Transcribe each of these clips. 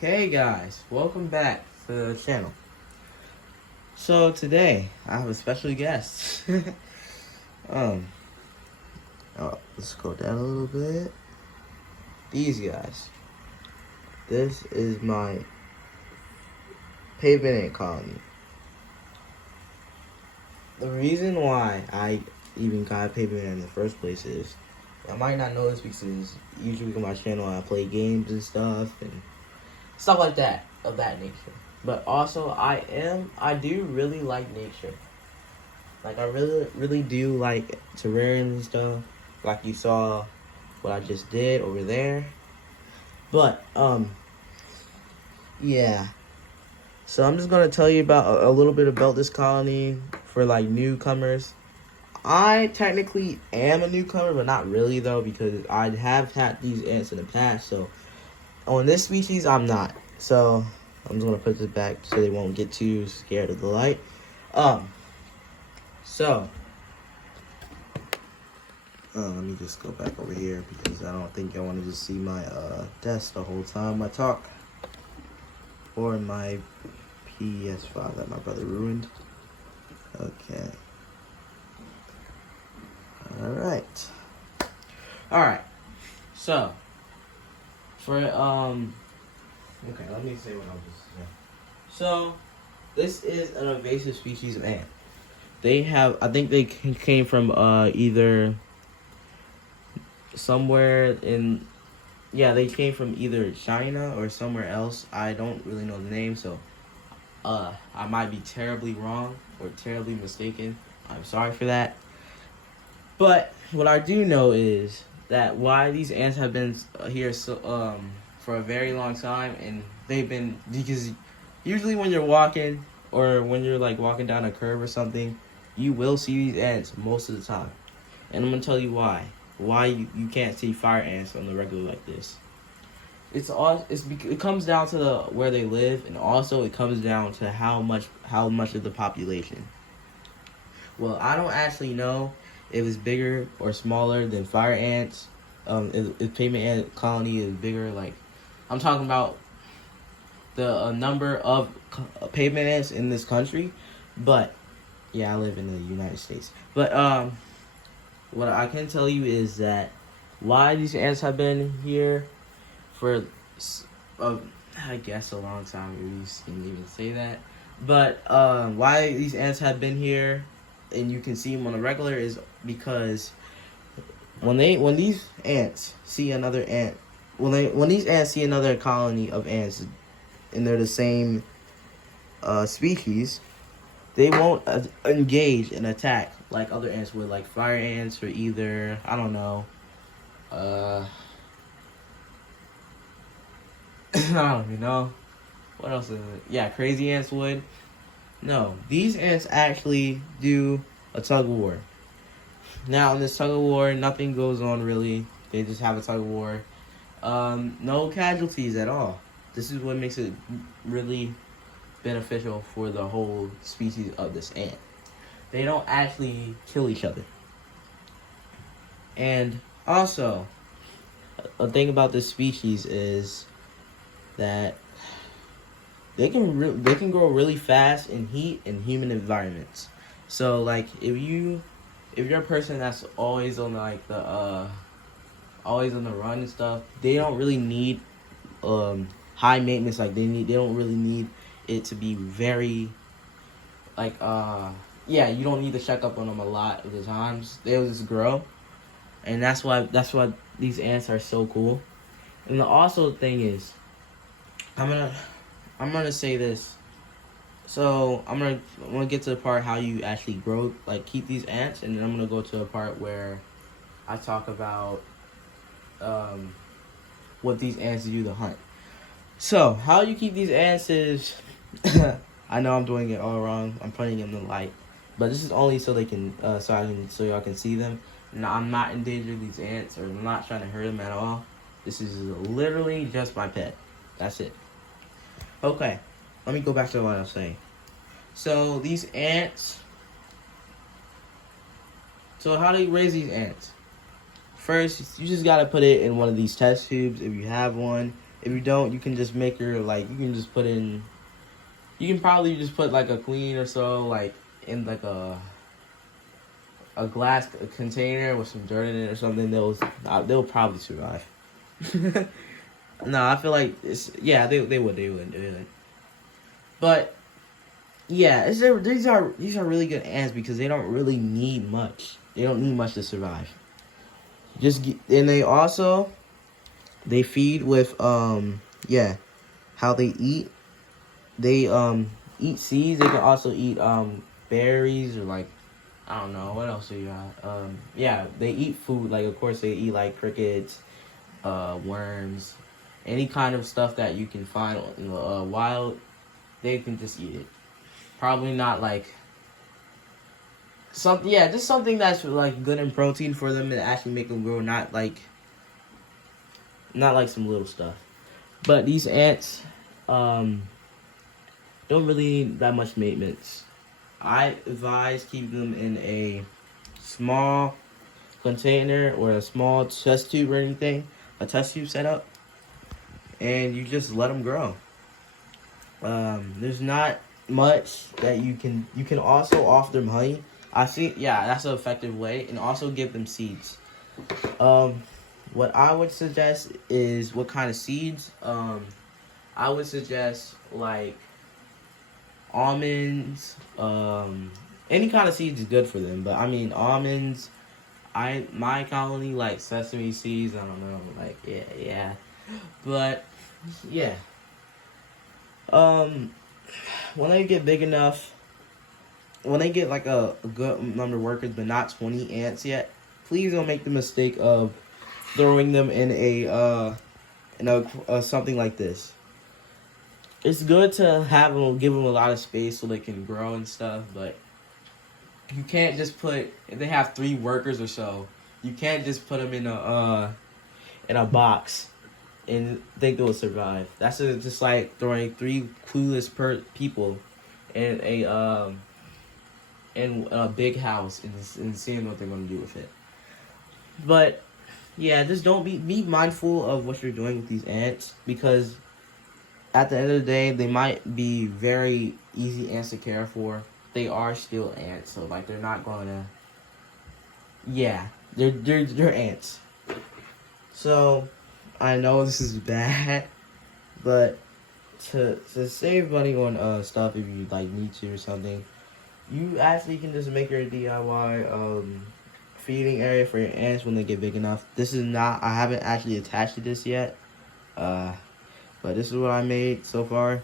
Hey guys, welcome back to the channel. So today I have a special guest. um, let's go down a little bit. These guys. This is my pavement colony. The reason why I even got pavement in the first place is I might not know this because usually on my channel I play games and stuff like that of that nature. But also I do really like nature. Like I really do like terrariums and stuff. Like you saw what I just did over there. But yeah. So I'm just gonna tell you about a little bit about this colony for like newcomers. I technically am a newcomer, but not really though, because I have had these ants in the past. So on this species, I'm not. So I'm just gonna put this back so they won't get too scared of the light. So let me just go back over here because I don't think I want to just see my desk the whole time I talk, or my PS5 that my brother ruined. Okay. All right. So for okay, let me say what I'm just saying. So this is an invasive species of ant. They have, I think they came from either somewhere in, yeah, they came from either China or somewhere else. I don't really know the name, so I might be terribly wrong or terribly mistaken. I'm sorry for that. But what I do know is that why these ants have been here for a very long time, and they've been, because usually when you're walking or when you're like walking down a curve or something, you will see these ants most of the time. And I'm gonna tell you why. Why you can't see fire ants on the regular like this. It comes down to where they live, and also it comes down to how much of the population. Well, I don't actually know if it's bigger or smaller than fire ants. If pavement ant colony is bigger, like I'm talking about the number of pavement ants in this country. But yeah, I live in the United States. But what I can tell you is that why these ants have been here for, I guess, a long time. You can even say that. But why these ants have been here, and you can see them on a regular, is because when these ants see another ant, when these ants see another colony of ants, and they're the same species, they won't engage and attack like other ants would, like fire ants, or either, I don't know, I don't even know. What else is it? Yeah, crazy ants would. No, these ants actually do a tug of war. Now, in this tug of war, nothing goes on really. They just have a tug of war. No casualties at all. This is what makes it really beneficial for the whole species of this ant. They don't actually kill each other. And also, a thing about this species is that they can grow really fast in heat and humid environments. So like if you're a person that's always on like always on the run and stuff, they don't really need high maintenance. Like they don't really need it to be very like yeah, you don't need to check up on them a lot of the times. They'll just grow. And that's why these ants are so cool. And the also thing is, I'm gonna say this. So I'm gonna get to the part how you actually grow, like keep these ants, and then I'm gonna go to a part where I talk about what these ants do to hunt. So how you keep these ants is, I know I'm doing it all wrong. I'm putting them in the light, but this is only so they can so y'all can see them. And I'm not endangering these ants, or I'm not trying to hurt them at all. This is literally just my pet. That's it. Okay, let me go back to what I was saying. So these ants. So how do you raise these ants? First, you just gotta put it in one of these test tubes if you have one. If you don't, you can just make your like you can just put in. You can probably just put like a queen or so like in like a glass container with some dirt in it or something. They'll probably survive. No, I feel like they would. But yeah, these are really good ants because they don't really need much. They don't need much to survive. And they feed with yeah, how they eat. They eat seeds. They can also eat berries or like I don't know what else do you got. Yeah, they eat food. Like of course they eat like crickets, worms, any kind of stuff that you can find in the wild. They can just eat it. Probably not like something. Yeah, just something that's like good in protein for them and actually make them grow. Not like some little stuff. But these ants, don't really need that much maintenance. I advise keeping them in a small container or a small test tube or anything, a test tube setup, and you just let them grow. There's not much that you can also offer them honey. I see, yeah, that's an effective way, and also give them seeds. What I would suggest is what kind of seeds. I would suggest like almonds. Any kind of seeds is good for them, but I mean almonds. My colony like sesame seeds. I don't know, like yeah, but yeah. When they get big enough, when they get like a good number of workers, but not 20 ants yet, please don't make the mistake of throwing them in a something like this. It's good to give them a lot of space so they can grow and stuff, but you can't just if they have 3 workers or so, you can't just put them in a box and think they'll survive. That's just like throwing 3 clueless people in a big house and seeing what they're gonna do with it. But yeah, just don't be mindful of what you're doing with these ants because at the end of the day, they might be very easy ants to care for. They are still ants, so like they're not gonna. Yeah, they're ants. So I know this is bad, but to save money on stuff if you like need to or something, you actually can just make your DIY feeding area for your ants when they get big enough. This is not. I haven't actually attached to this yet. But this is what I made so far.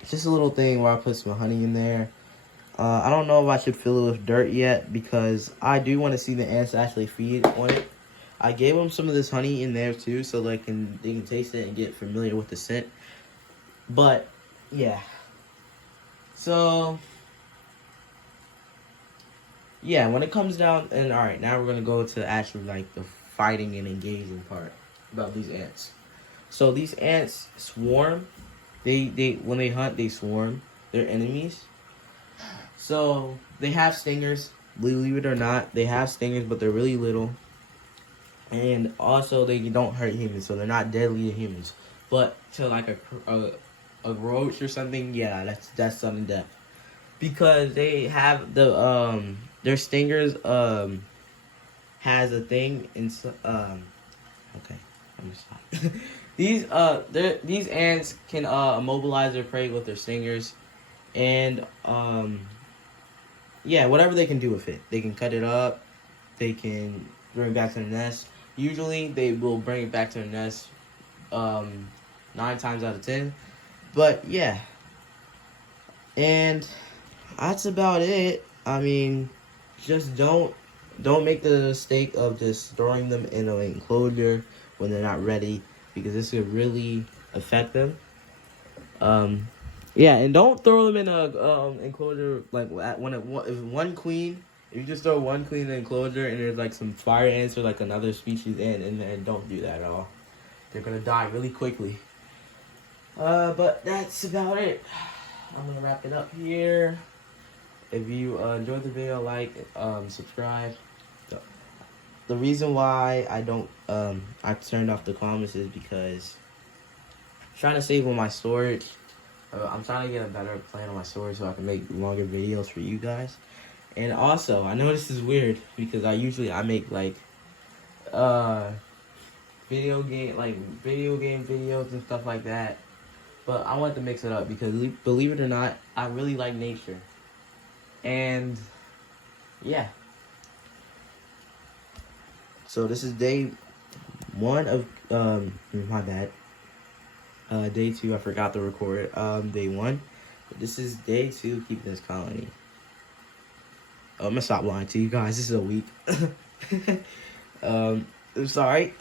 It's just a little thing where I put some honey in there. I don't know if I should fill it with dirt yet because I do want to see the ants actually feed on it. I gave them some of this honey in there too so they can taste it and get familiar with the scent. But yeah. So yeah, when it comes down and alright, now we're gonna go to actually like the fighting and engaging part about these ants. So these ants swarm. They when they hunt, they swarm. They're enemies. So they have stingers. Believe it or not, they have stingers, but they're really little. And also they don't hurt humans, so they're not deadly to humans. But to like a roach or something, yeah, that's sudden death. Because they have their stingers has a thing in okay, I'm gonna stop. These ants can immobilize their prey with their stingers, and yeah, whatever they can do with it. They can cut it up. They can bring it back to the nest. Usually, they will bring it back to the nest 9 times out of 10. But yeah, and that's about it. I mean, just don't make the mistake of just throwing them in an enclosure when they're not ready, because this could really affect them. Yeah, and don't throw them in a enclosure like if you just throw one queen in the enclosure and there's like some fire ants or like another species in there, don't do that at all. They're gonna die really quickly. But that's about it. I'm gonna wrap it up here. If you enjoyed the video, like, subscribe. The reason why I don't I turned off the comments is because trying to save on my storage. I'm trying to get a better plan on my storage so I can make longer videos for you guys. And also, I know this is weird because I make like video game videos and stuff like that. But I want to mix it up because believe it or not, I really like nature. And yeah. So this is day 1 of my bad. Day 2, I forgot to record day 1. But this is day 2 keeping this colony. I'm gonna stop lying to you guys. This is a week. I'm sorry,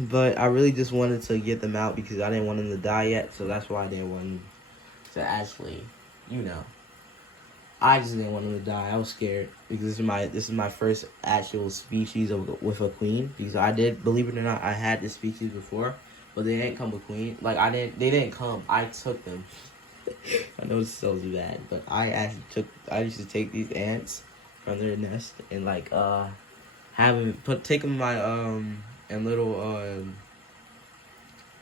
but I really just wanted to get them out because I didn't want them to die yet. So that's why I didn't want them to actually, you know. I just didn't want them to die. I was scared because this is my first actual species with a queen. Because I did, believe it or not, I had this species before, but they didn't come with queen. Like they didn't come. I took them. I know this sounds bad, but I used to take these ants from their nest and like have them take them to my and little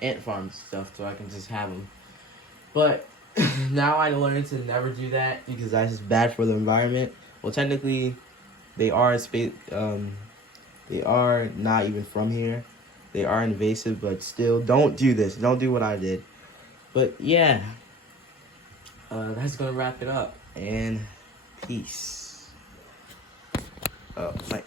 ant farms and stuff so I can just have them. But now I learned to never do that because that's just bad for the environment. Well, technically, they are they are not even from here. They are invasive, but still, don't do this. Don't do what I did. But yeah, that's gonna wrap it up. And peace. Oh, my.